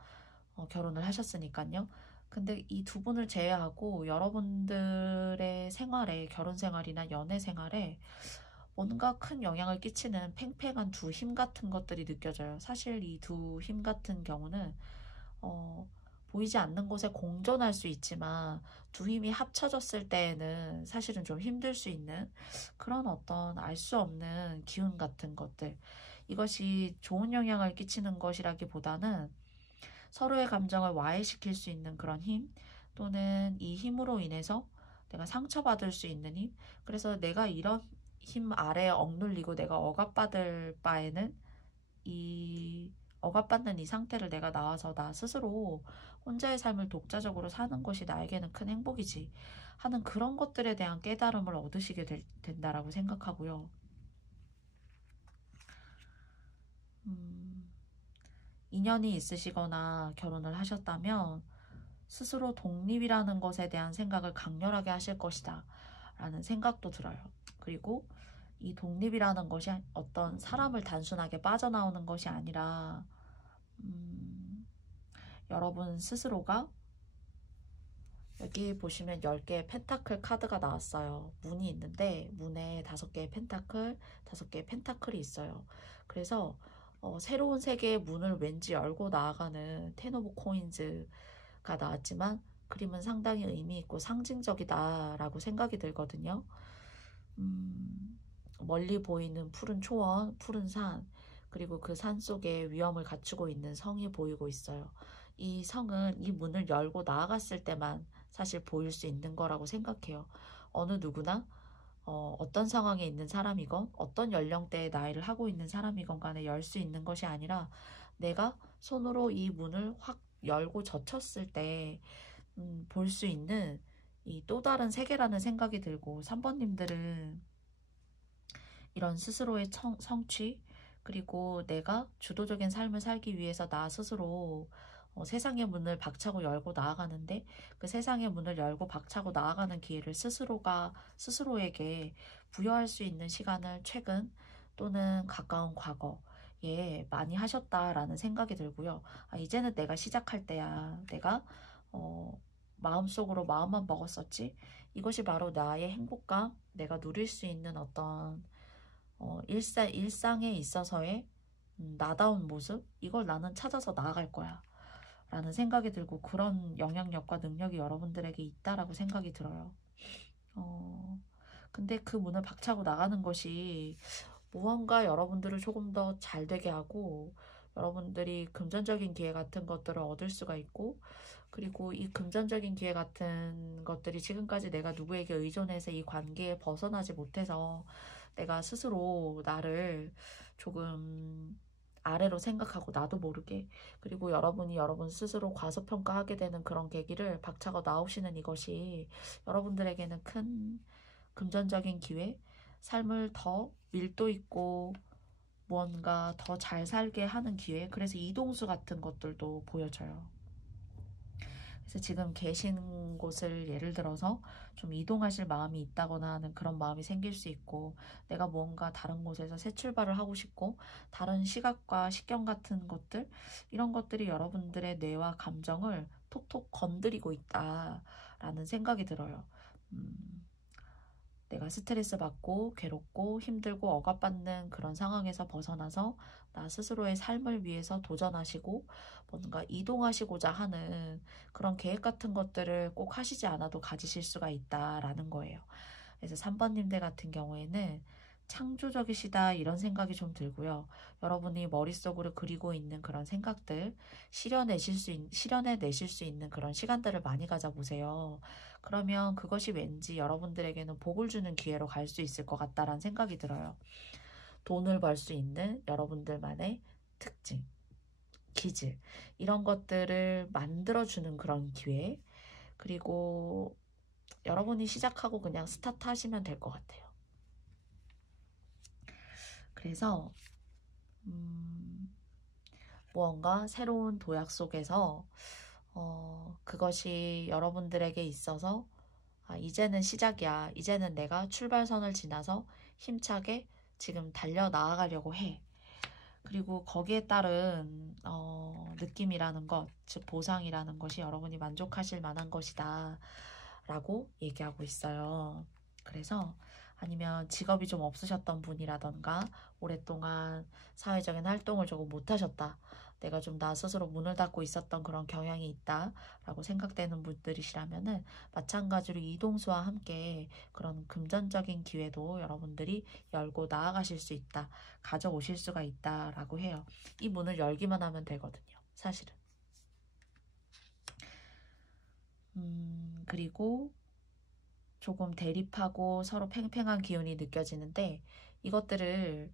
결혼을 하셨으니까요. 근데 이 두 분을 제외하고 여러분들의 생활에, 결혼 생활이나 연애 생활에 뭔가 큰 영향을 끼치는 팽팽한 두 힘 같은 것들이 느껴져요. 사실 이 두 힘 같은 경우는 어, 보이지 않는 곳에 공존할 수 있지만 두 힘이 합쳐졌을 때에는 사실은 좀 힘들 수 있는 그런 어떤 알 수 없는 기운 같은 것들. 이것이 좋은 영향을 끼치는 것이라기보다는 서로의 감정을 와해시킬 수 있는 그런 힘, 또는 이 힘으로 인해서 내가 상처받을 수 있는 힘. 그래서 내가 이런 힘 아래에 억눌리고 내가 억압받을 바에는 이 억압받는 이 상태를 내가 나와서 나 스스로 혼자의 삶을 독자적으로 사는 것이 나에게는 큰 행복이지 하는 그런 것들에 대한 깨달음을 얻으시게 된다라고 생각하고요. 인연이 있으시거나 결혼을 하셨다면 스스로 독립이라는 것에 대한 생각을 강렬하게 하실 것이다 라는 생각도 들어요. 그리고 이 독립이라는 것이 어떤 사람을 단순하게 빠져나오는 것이 아니라 여러분 스스로가, 여기 보시면 10개의 펜타클 카드가 나왔어요. 문이 있는데 문에 5개의 펜타클, 5개의 펜타클이 있어요. 그래서 새로운 세계의 문을 왠지 열고 나아가는 텐 오브 코인즈가 나왔지만 그림은 상당히 의미 있고 상징적이다라고 생각이 들거든요. 멀리 보이는 푸른 초원, 푸른 산, 그리고 그 산 속에 위험을 갖추고 있는 성이 보이고 있어요. 이 성은 이 문을 열고 나아갔을 때만 사실 보일 수 있는 거라고 생각해요. 어느 누구나 어떤 상황에 있는 사람이건 어떤 연령대의 나이를 하고 있는 사람이건 간에 열 수 있는 것이 아니라 내가 손으로 이 문을 확 열고 젖혔을 때 볼 수 있는 이 또 다른 세계라는 생각이 들고, 3번님들은 이런 스스로의 성취, 그리고 내가 주도적인 삶을 살기 위해서 나 스스로 세상의 문을 박차고 열고 나아가는데, 그 세상의 문을 열고 박차고 나아가는 기회를 스스로에게 부여할 수 있는 시간을 최근 또는 가까운 과거에 많이 하셨다라는 생각이 들고요. 아, 이제는 내가 시작할 때야. 내가 마음속으로 마음만 먹었었지. 이것이 바로 나의 행복감, 내가 누릴 수 있는 어떤 일상에 있어서의 나다운 모습, 이걸 나는 찾아서 나아갈 거야 라는 생각이 들고, 그런 영향력과 능력이 여러분들에게 있다라고 생각이 들어요. 근데 그 문을 박차고 나가는 것이 무언가 여러분들을 조금 더 잘 되게 하고, 여러분들이 금전적인 기회 같은 것들을 얻을 수가 있고, 그리고 이 금전적인 기회 같은 것들이 지금까지 내가 누구에게 의존해서 이 관계에 벗어나지 못해서 내가 스스로 나를 조금 아래로 생각하고 나도 모르게, 그리고 여러분이 여러분 스스로 과소평가하게 되는 그런 계기를 박차고 나오시는 이것이 여러분들에게는 큰 금전적인 기회, 삶을 더 밀도 있고 뭔가 더 잘 살게 하는 기회, 그래서 이동수 같은 것들도 보여져요. 그래서 지금 계신 곳을 예를 들어서 좀 이동하실 마음이 있다거나 하는 그런 마음이 생길 수 있고, 내가 뭔가 다른 곳에서 새 출발을 하고 싶고, 다른 시각과 식견 같은 것들, 이런 것들이 여러분들의 뇌와 감정을 톡톡 건드리고 있다라는 생각이 들어요. 내가 스트레스 받고 괴롭고 힘들고 억압받는 그런 상황에서 벗어나서 나 스스로의 삶을 위해서 도전하시고 뭔가 이동하시고자 하는 그런 계획 같은 것들을 꼭 하시지 않아도 가지실 수가 있다라는 거예요. 그래서 3번님들 같은 경우에는 창조적이시다 이런 생각이 좀 들고요. 여러분이 머릿속으로 그리고 있는 그런 생각들 실현해내실 수 있는 그런 시간들을 많이 가져보세요. 그러면 그것이 왠지 여러분들에게는 복을 주는 기회로 갈 수 있을 것 같다라는 생각이 들어요. 돈을 벌 수 있는 여러분들만의 특징, 기질, 이런 것들을 만들어주는 그런 기회, 그리고 여러분이 시작하고 그냥 스타트 하시면 될 것 같아요. 그래서 무언가 새로운 도약 속에서 그것이 여러분들에게 있어서 이제는 시작이야. 이제는 내가 출발선을 지나서 힘차게 지금 달려 나아가려고 해. 그리고 거기에 따른 느낌이라는 것, 즉 보상이라는 것이 여러분이 만족하실 만한 것이다 라고 얘기하고 있어요. 그래서 아니면 직업이 좀 없으셨던 분이라던가 오랫동안 사회적인 활동을 조금 못하셨다. 내가 좀 나 스스로 문을 닫고 있었던 그런 경향이 있다 라고 생각되는 분들이시라면은 마찬가지로 이동수와 함께 그런 금전적인 기회도 여러분들이 열고 나아가실 수 있다. 가져오실 수가 있다 라고 해요. 이 문을 열기만 하면 되거든요. 사실은. 그리고 조금 대립하고 서로 팽팽한 기운이 느껴지는데 이것들을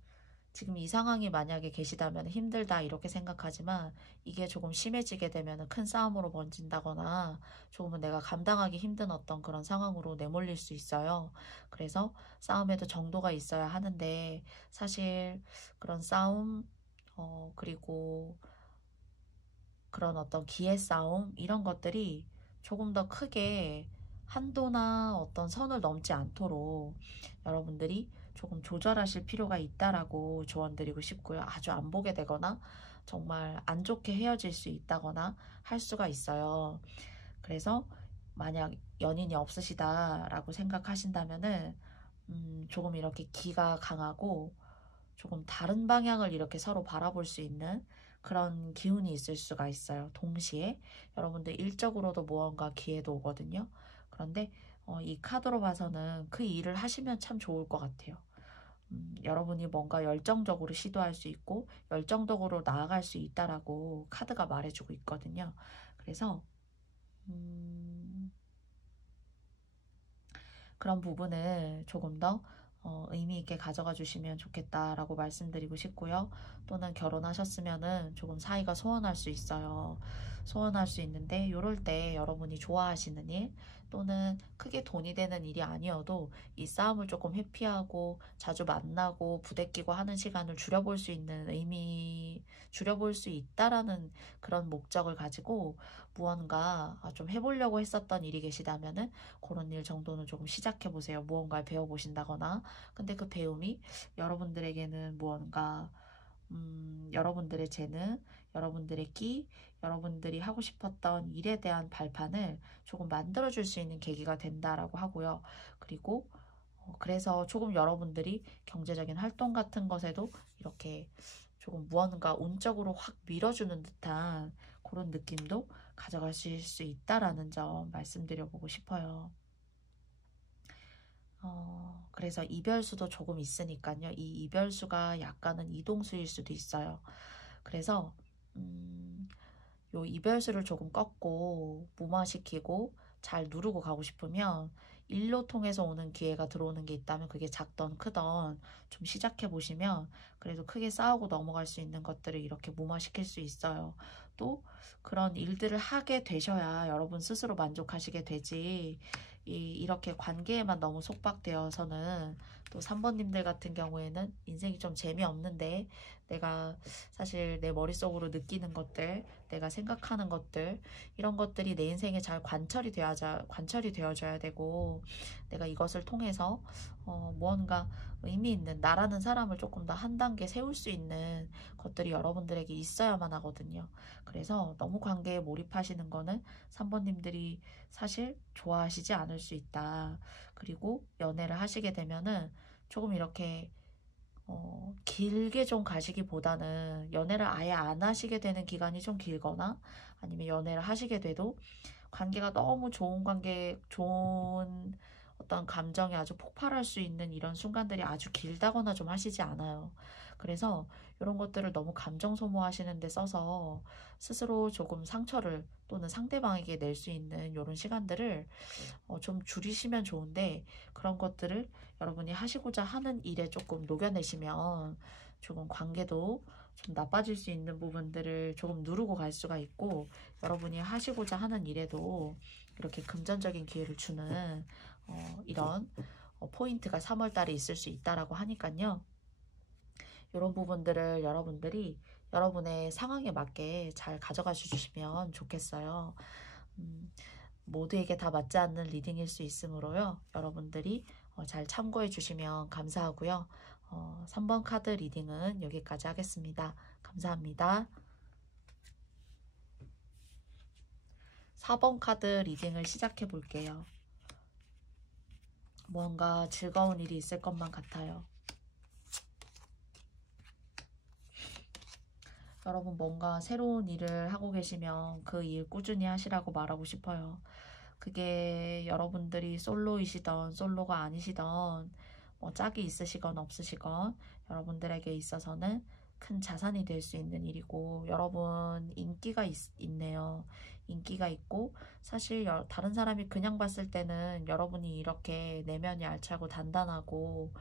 지금 이 상황이 만약에 계시다면 힘들다 이렇게 생각하지만 이게 조금 심해지게 되면 큰 싸움으로 번진다거나 조금은 내가 감당하기 힘든 어떤 그런 상황으로 내몰릴 수 있어요. 그래서 싸움에도 정도가 있어야 하는데 사실 그런 싸움 그리고 그런 어떤 기회 싸움 이런 것들이 조금 더 크게 한도나 어떤 선을 넘지 않도록 여러분들이 조금 조절하실 필요가 있다라고 조언드리고 싶고요. 아주 안 보게 되거나 정말 안 좋게 헤어질 수 있다거나 할 수가 있어요. 그래서 만약 연인이 없으시다라고 생각하신다면은 조금 이렇게 기가 강하고 조금 다른 방향을 이렇게 서로 바라볼 수 있는 그런 기운이 있을 수가 있어요. 동시에 여러분들 일적으로도 무언가 기회도 오거든요. 그런데 이 카드로 봐서는 그 일을 하시면 참 좋을 것 같아요. 여러분이 뭔가 열정적으로 시도할 수 있고 열정적으로 나아갈 수 있다라고 카드가 말해주고 있거든요. 그래서 그런 부분을 조금 더 의미 있게 가져가 주시면 좋겠다라고 말씀드리고 싶고요. 또는 결혼하셨으면은 조금 사이가 소원할 수 있어요. 소원할 수 있는데 이럴 때 여러분이 좋아하시는 일 또는 크게 돈이 되는 일이 아니어도 이 싸움을 조금 회피하고 자주 만나고 부대끼고 하는 시간을 줄여볼 수 있는 줄여볼 수 있다라는 그런 목적을 가지고 무언가 좀 해보려고 했었던 일이 계시다면은 그런 일 정도는 조금 시작해 보세요. 무언가를 배워 보신다거나. 근데 그 배움이 여러분들에게는 무언가 여러분들의 재능, 여러분들의 끼, 여러분들이 하고 싶었던 일에 대한 발판을 조금 만들어줄 수 있는 계기가 된다라고 하고요. 그리고 그래서 조금 여러분들이 경제적인 활동 같은 것에도 이렇게 조금 무언가 운적으로 확 밀어주는 듯한 그런 느낌도 가져가실 수 있다라는 점 말씀드려보고 싶어요. 그래서 이별수도 조금 있으니까요. 이 이별수가 약간은 이동수일 수도 있어요. 그래서 요 이별수를 조금 꺾고 무마시키고 잘 누르고 가고 싶으면 일로 통해서 오는 기회가 들어오는 게 있다면 그게 작던 크던 좀 시작해 보시면 그래도 크게 싸우고 넘어갈 수 있는 것들을 이렇게 무마시킬 수 있어요. 또 그런 일들을 하게 되셔야 여러분 스스로 만족하시게 되지 이렇게 관계에만 너무 속박되어서는 또 3번님들 같은 경우에는 인생이 좀 재미없는데 내가 사실 내 머릿속으로 느끼는 것들, 내가 생각하는 것들, 이런 것들이 내 인생에 잘 관철이 되어져야 되고, 내가 이것을 통해서, 무언가 의미 있는 나라는 사람을 조금 더 한 단계 세울 수 있는 것들이 여러분들에게 있어야만 하거든요. 그래서 너무 관계에 몰입하시는 거는 3번님들이 사실 좋아하시지 않을 수 있다. 그리고 연애를 하시게 되면은 조금 이렇게 길게 좀 가시기보다는 연애를 아예 안 하시게 되는 기간이 좀 길거나 아니면 연애를 하시게 돼도 관계가 너무 좋은 어떤 감정이 아주 폭발할 수 있는 이런 순간들이 아주 길다거나 좀 하시지 않아요. 그래서 이런 것들을 너무 감정 소모하시는 데 써서 스스로 조금 상처를 또는 상대방에게 낼 수 있는 이런 시간들을 좀 줄이시면 좋은데 그런 것들을 여러분이 하시고자 하는 일에 조금 녹여내시면 조금 관계도 좀 나빠질 수 있는 부분들을 조금 누르고 갈 수가 있고 여러분이 하시고자 하는 일에도 이렇게 금전적인 기회를 주는 이런 포인트가 3월 달에 있을 수 있다라고 하니까요. 이런 부분들을 여러분들이 여러분의 상황에 맞게 잘 가져가 주시면 좋겠어요. 음, 모두에게 다 맞지 않는 리딩일 수 있으므로요. 여러분들이 잘 참고해 주시면 감사하고요. 3번 카드 리딩은 여기까지 하겠습니다. 감사합니다. 4번 카드 리딩을 시작해 볼게요. 뭔가 즐거운 일이 있을 것만 같아요. 여러분 뭔가 새로운 일을 하고 계시면 그 일 꾸준히 하시라고 말하고 싶어요. 그게 여러분들이 솔로이시던 솔로가 아니시던 뭐 짝이 있으시건 없으시건 여러분들에게 있어서는 큰 자산이 될 수 있는 일이고, 여러분 인기가 있네요. 인기가 있고, 사실 다른 사람이 그냥 봤을 때는 여러분이 이렇게 내면이 알차고 단단하고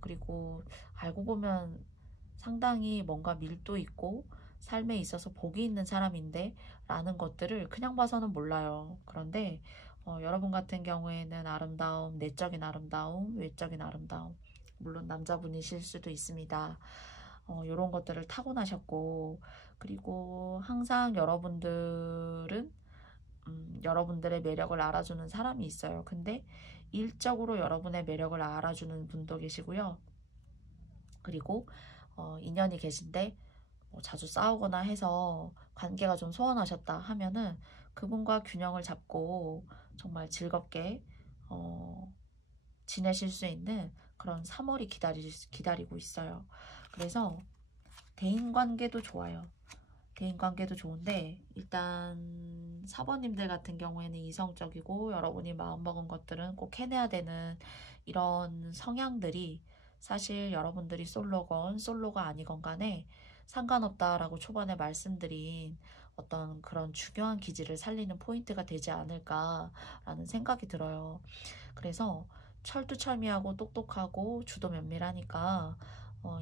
그리고 알고 보면 상당히 뭔가 밀도 있고 삶에 있어서 복이 있는 사람인데 라는 것들을 그냥 봐서는 몰라요. 그런데 여러분 같은 경우에는 아름다움, 내적인 아름다움, 외적인 아름다움, 물론 남자분이실 수도 있습니다. 이런 것들을 타고나셨고, 그리고 항상 여러분들은 여러분들의 매력을 알아주는 사람이 있어요. 근데 일적으로 여러분의 매력을 알아주는 분도 계시고요. 그리고 인연이 계신데 뭐 자주 싸우거나 해서 관계가 좀 소원하셨다 하면은 그분과 균형을 잡고 정말 즐겁게 지내실 수 있는 그런 3월이 기다리고 있어요. 그래서 대인관계도 좋아요. 대인관계도 좋은데 일단 사번님들 같은 경우에는 이성적이고 여러분이 마음먹은 것들은 꼭 해내야 되는 이런 성향들이 사실 여러분들이 솔로건 솔로가 아니건 간에 상관없다라고 초반에 말씀드린 어떤 그런 중요한 기질을 살리는 포인트가 되지 않을까라는 생각이 들어요. 그래서 철두철미하고 똑똑하고 주도 면밀하니까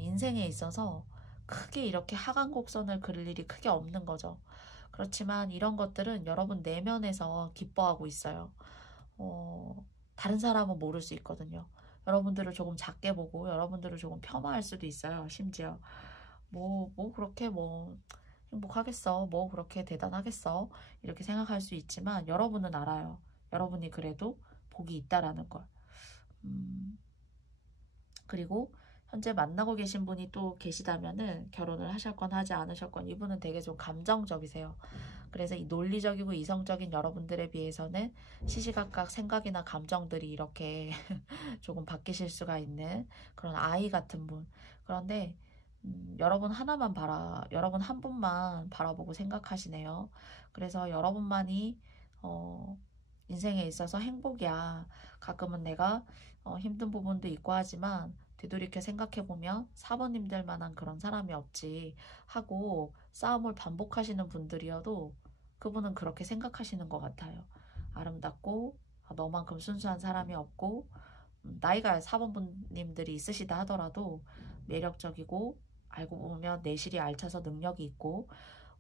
인생에 있어서 크게 이렇게 하강 곡선을 그릴 일이 크게 없는 거죠. 그렇지만 이런 것들은 여러분 내면에서 기뻐하고 있어요. 다른 사람은 모를 수 있거든요. 여러분들을 조금 작게 보고 여러분들을 조금 폄하할 수도 있어요. 심지어 뭐 그렇게 뭐 행복하겠어, 뭐 그렇게 대단하겠어, 이렇게 생각할 수 있지만 여러분은 알아요. 여러분이 그래도 복이 있다라는 걸. 그리고 현재 만나고 계신 분이 또 계시다면은 결혼을 하셨건 하지 않으셨건 이분은 되게 좀 감정적이세요. 그래서 이 논리적이고 이성적인 여러분들에 비해서는 시시각각 생각이나 감정들이 이렇게 조금 바뀌실 수가 있는 그런 아이 같은 분. 그런데 여러분 한 분만 바라보고 생각하시네요. 그래서 여러분만이 어, 인생에 있어서 행복이야. 가끔은 내가 힘든 부분도 있고 하지만 되돌이켜 생각해보면 사모님들만한 그런 사람이 없지 하고 싸움을 반복하시는 분들이어도 그분은 그렇게 생각하시는 것 같아요. 아름답고 너만큼 순수한 사람이 없고, 나이가 사모님들이 있으시다 하더라도 매력적이고 알고 보면 내실이 알차서 능력이 있고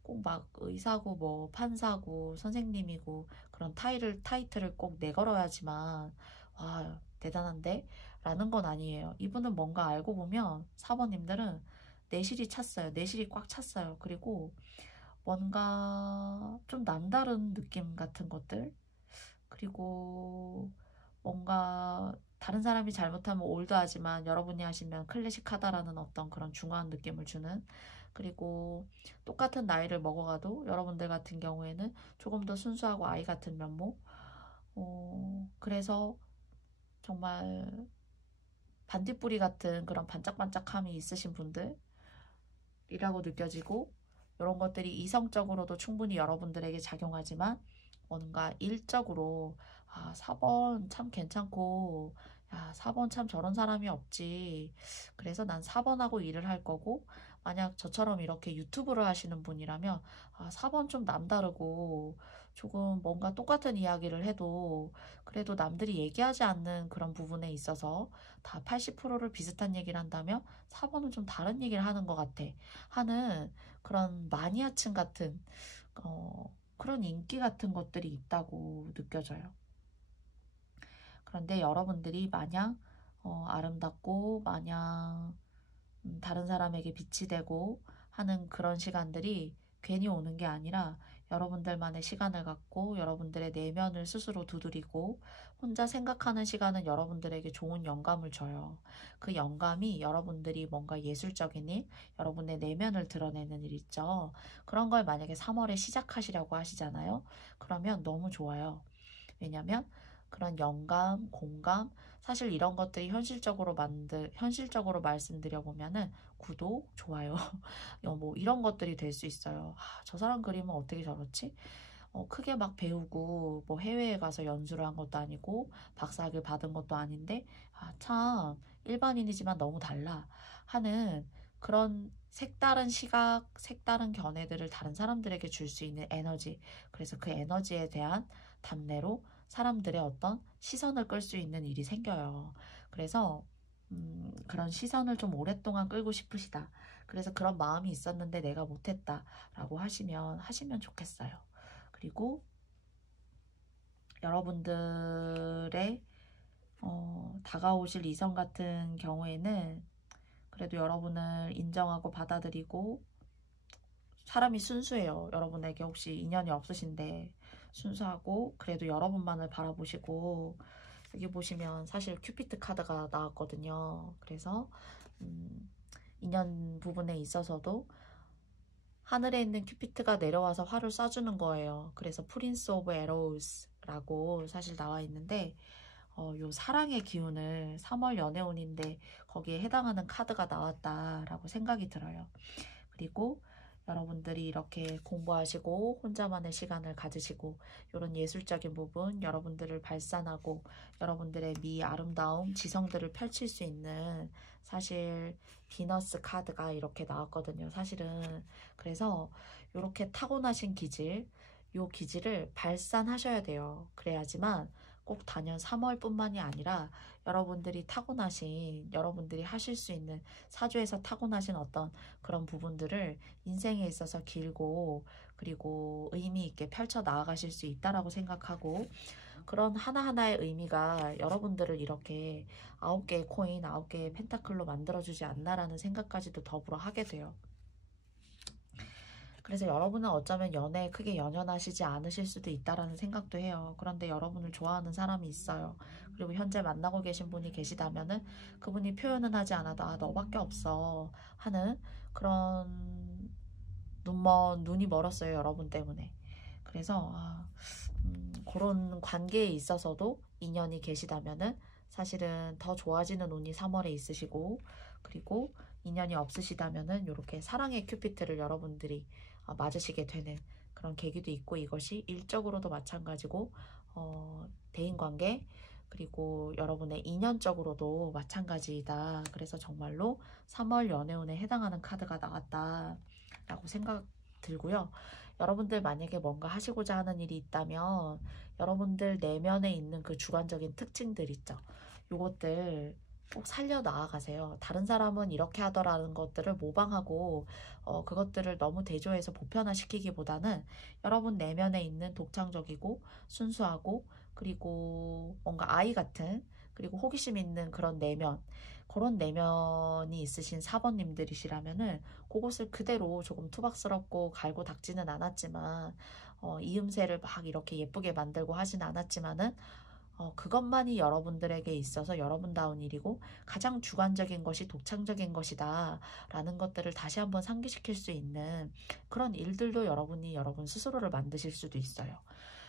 꼭 막 의사고 뭐 판사고 선생님이고 그런 타이틀을 꼭 내걸어야지만 와 대단한데 라는 건 아니에요. 이분은 뭔가 알고 보면 사모님들은 내실이 찼어요. 내실이 꽉 찼어요. 그리고 뭔가 좀 남다른 느낌 같은 것들, 그리고 뭔가 다른 사람이 잘못하면 올드하지만 여러분이 하시면 클래식하다라는 어떤 그런 중후한 느낌을 주는, 그리고 똑같은 나이를 먹어가도 여러분들 같은 경우에는 조금 더 순수하고 아이 같은 면모, 그래서 정말 반딧불이 같은 그런 반짝반짝함이 있으신 분들이라고 느껴지고, 이런 것들이 이성적으로도 충분히 여러분들에게 작용하지만 뭔가 일적으로 4번 참 괜찮고, 야, 4번 참 저런 사람이 없지. 그래서 난 4번하고 일을 할 거고, 만약 저처럼 이렇게 유튜브를 하시는 분이라면 4번 좀 남다르고 조금 뭔가 똑같은 이야기를 해도 그래도 남들이 얘기하지 않는 그런 부분에 있어서 다 80%를 비슷한 얘기를 한다면 4번은 좀 다른 얘기를 하는 것 같아 하는 그런 마니아층 같은 그런 인기 같은 것들이 있다고 느껴져요. 그런데 여러분들이 마냥 아름답고 마냥 다른 사람에게 빛이 되고 하는 그런 시간들이 괜히 오는 게 아니라 여러분들만의 시간을 갖고 여러분들의 내면을 스스로 두드리고 혼자 생각하는 시간은 여러분들에게 좋은 영감을 줘요. 그 영감이 여러분들이 뭔가 예술적인 일, 여러분의 내면을 드러내는 일 있죠. 그런 걸 만약에 3월에 시작하시려고 하시잖아요. 그러면 너무 좋아요. 왜냐면 그런 영감, 공감, 사실 이런 것들이 현실적으로 말씀드려 보면은 구독, 좋아요, 뭐 이런 것들이 될 수 있어요. 아, 저 사람 그림은 어떻게 저렇지? 크게 막 배우고 뭐 해외에 가서 연수를 한 것도 아니고 박사학위를 받은 것도 아닌데 아, 참 일반인이지만 너무 달라 하는 그런 색다른 시각, 색다른 견해들을 다른 사람들에게 줄 수 있는 에너지. 그래서 그 에너지에 대한 답례로 사람들의 어떤 시선을 끌 수 있는 일이 생겨요. 그래서 그런 시선을 좀 오랫동안 끌고 싶으시다. 그래서 그런 마음이 있었는데 내가 못했다라고 하시면 좋겠어요. 그리고 여러분들의 다가오실 이성 같은 경우에는 그래도 여러분을 인정하고 받아들이고 사람이 순수해요. 여러분에게 혹시 인연이 없으신데 순수하고 그래도 여러분만을 바라보시고 여기 보시면 사실 큐피트 카드가 나왔거든요. 그래서 인연 부분에 있어서도 하늘에 있는 큐피트가 내려와서 활을 쏴주는 거예요. 그래서 프린스 오브 에로우스라고 사실 나와 있는데 요 사랑의 기운을 3월 연애운인데 거기에 해당하는 카드가 나왔다라고 생각이 들어요. 그리고 여러분들이 이렇게 공부하시고 혼자만의 시간을 가지시고 이런 예술적인 부분 여러분들을 발산하고 여러분들의 아름다움 지성들을 펼칠 수 있는 사실 비너스 카드가 이렇게 나왔거든요. 사실은 그래서 이렇게 타고나신 기질 요 기질을 발산하셔야 돼요. 그래야지만 꼭 단연 3월뿐만이 아니라 여러분들이 타고나신 여러분들이 하실 수 있는 사주에서 타고나신 어떤 그런 부분들을 인생에 있어서 길고 그리고 의미 있게 펼쳐 나아가실 수 있다라고 생각하고 그런 하나하나의 의미가 여러분들을 이렇게 9개의 코인, 9개의 펜타클로 만들어주지 않나라는 생각까지도 더불어 하게 돼요. 그래서 여러분은 어쩌면 연애에 크게 연연하시지 않으실 수도 있다라는 생각도 해요. 그런데 여러분을 좋아하는 사람이 있어요. 그리고 현재 만나고 계신 분이 계시다면은 그분이 표현은 하지 않아도 아, 너밖에 없어 하는 그런 눈이 멀었어요. 여러분 때문에. 그래서 그런 관계에 있어서도 인연이 계시다면은 사실은 더 좋아지는 운이 3월에 있으시고 그리고 인연이 없으시다면은 이렇게 사랑의 큐피트를 여러분들이 맞으시게 되는 그런 계기도 있고 이것이 일적으로도 마찬가지고 대인관계 그리고 여러분의 인연적으로도 마찬가지이다. 그래서 정말로 3월 연애운에 해당하는 카드가 나왔다라고 생각 들고요. 여러분들 만약에 뭔가 하시고자 하는 일이 있다면 여러분들 내면에 있는 그 주관적인 특징들 있죠. 요것들 꼭 살려 나아가세요. 다른 사람은 이렇게 하더라는 것들을 모방하고 그것들을 너무 대조해서 보편화시키기보다는 여러분 내면에 있는 독창적이고 순수하고 그리고 뭔가 아이 같은 그리고 호기심 있는 그런 내면이 있으신 사번님들이시라면은 그것을 그대로 조금 투박스럽고 갈고 닦지는 않았지만 이음새를 막 이렇게 예쁘게 만들고 하진 않았지만은 그것만이 여러분들에게 있어서 여러분다운 일이고 가장 주관적인 것이 독창적인 것이다 라는 것들을 다시 한번 상기시킬 수 있는 그런 일들도 여러분이 여러분 스스로를 만드실 수도 있어요.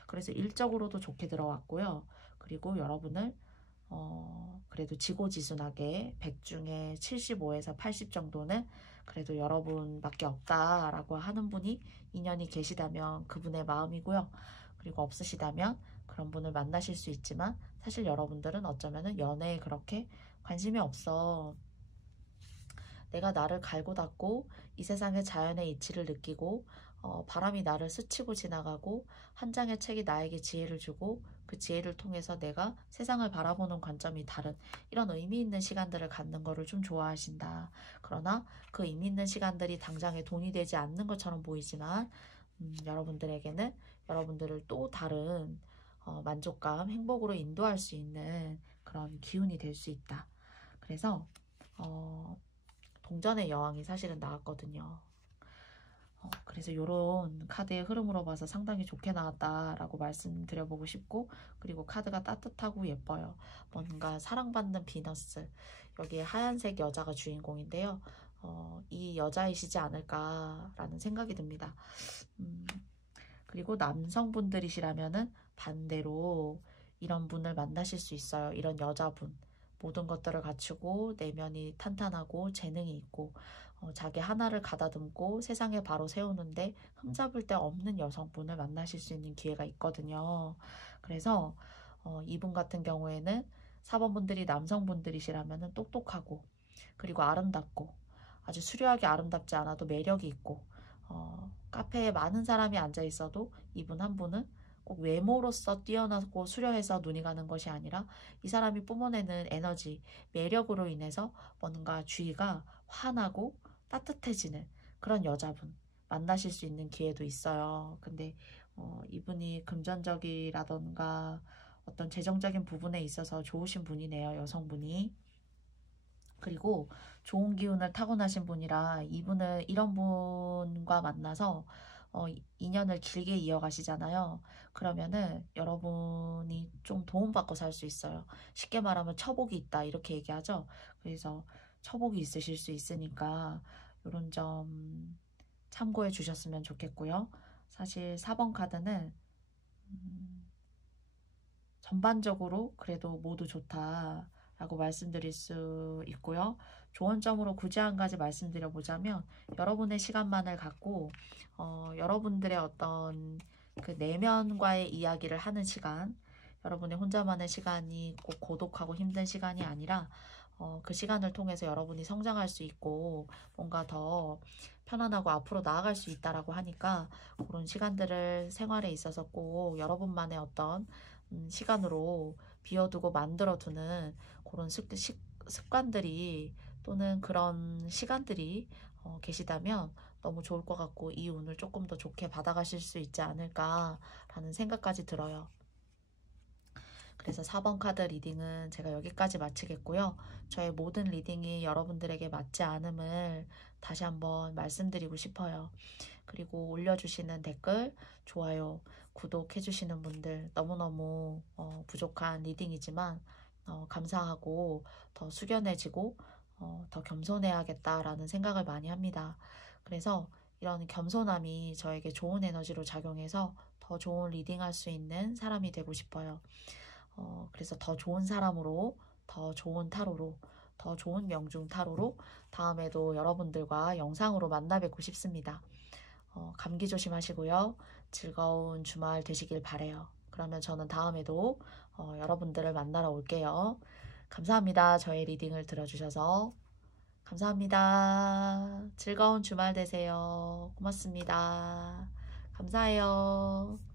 그래서 일적으로도 좋게 들어왔고요. 그리고 여러분을 그래도 지고지순하게 100 중에 75에서 80 정도는 그래도 여러분밖에 없다라고 하는 분이 인연이 계시다면 그분의 마음이고요. 그리고 없으시다면 그런 분을 만나실 수 있지만 사실 여러분들은 어쩌면은 연애에 그렇게 관심이 없어. 내가 나를 갈고 닦고 이 세상의 자연의 이치를 느끼고 바람이 나를 스치고 지나가고 한 장의 책이 나에게 지혜를 주고 그 지혜를 통해서 내가 세상을 바라보는 관점이 다른 이런 의미 있는 시간들을 갖는 거를 좀 좋아하신다. 그러나 그 의미 있는 시간들이 당장에 돈이 되지 않는 것처럼 보이지만 여러분들에게는 여러분들을 또 다른 만족감, 행복으로 인도할 수 있는 그런 기운이 될 수 있다. 그래서 동전의 여왕이 사실은 나왔거든요. 그래서 이런 카드의 흐름으로 봐서 상당히 좋게 나왔다라고 말씀드려보고 싶고, 그리고 카드가 따뜻하고 예뻐요. 뭔가 사랑받는 비너스, 여기에 하얀색 여자가 주인공인데요. 이 여자이시지 않을까라는 생각이 듭니다. 그리고 남성분들이시라면은 반대로 이런 분을 만나실 수 있어요. 이런 여자분. 모든 것들을 갖추고 내면이 탄탄하고 재능이 있고 자기 하나를 가다듬고 세상에 바로 세우는데 흠잡을 데 없는 여성분을 만나실 수 있는 기회가 있거든요. 그래서 이분 같은 경우에는 4번 분들이 남성분들이시라면 똑똑하고 그리고 아름답고 아주 수려하게 아름답지 않아도 매력이 있고 카페에 많은 사람이 앉아 있어도 이분 한 분은 꼭 외모로서 뛰어나고 수려해서 눈이 가는 것이 아니라 이 사람이 뿜어내는 에너지, 매력으로 인해서 뭔가 주위가 환하고 따뜻해지는 그런 여자분 만나실 수 있는 기회도 있어요. 근데 이분이 금전적이라던가 어떤 재정적인 부분에 있어서 좋으신 분이네요. 여성분이. 그리고 좋은 기운을 타고나신 분이라 이런 분과 만나서 인연을 길게 이어가시잖아요. 그러면은 여러분이 좀 도움받고 살 수 있어요. 쉽게 말하면 처복이 있다 이렇게 얘기하죠. 그래서 처복이 있으실 수 있으니까 이런 점 참고해 주셨으면 좋겠고요. 사실 4번 카드는 전반적으로 그래도 모두 좋다라고 말씀드릴 수 있고요. 좋은 점으로 굳이 한 가지 말씀드려보자면 여러분의 시간만을 갖고 여러분들의 어떤 그 내면과의 이야기를 하는 시간, 여러분의 혼자만의 시간이 꼭 고독하고 힘든 시간이 아니라 그 시간을 통해서 여러분이 성장할 수 있고 뭔가 더 편안하고 앞으로 나아갈 수 있다라고 하니까 그런 시간들을 생활에 있어서 꼭 여러분만의 어떤 시간으로 비워두고 만들어두는 그런 습관들이 또는 그런 시간들이 계시다면 너무 좋을 것 같고 이 운을 조금 더 좋게 받아가실 수 있지 않을까라는 생각까지 들어요. 그래서 4번 카드 리딩은 제가 여기까지 마치겠고요. 저의 모든 리딩이 여러분들에게 맞지 않음을 다시 한번 말씀드리고 싶어요. 그리고 올려주시는 댓글, 좋아요, 구독해주시는 분들 너무너무 부족한 리딩이지만 감사하고 더 숙연해지고 더 겸손해야겠다라는 생각을 많이 합니다. 그래서 이런 겸손함이 저에게 좋은 에너지로 작용해서 더 좋은 리딩할 수 있는 사람이 되고 싶어요. 그래서 더 좋은 사람으로, 더 좋은 타로로, 더 좋은 명중 타로로 다음에도 여러분들과 영상으로 만나 뵙고 싶습니다. 감기 조심하시고요. 즐거운 주말 되시길 바래요. 그러면 저는 다음에도 여러분들을 만나러 올게요. 감사합니다. 저의 리딩을 들어주셔서. 감사합니다. 즐거운 주말 되세요. 고맙습니다. 감사해요.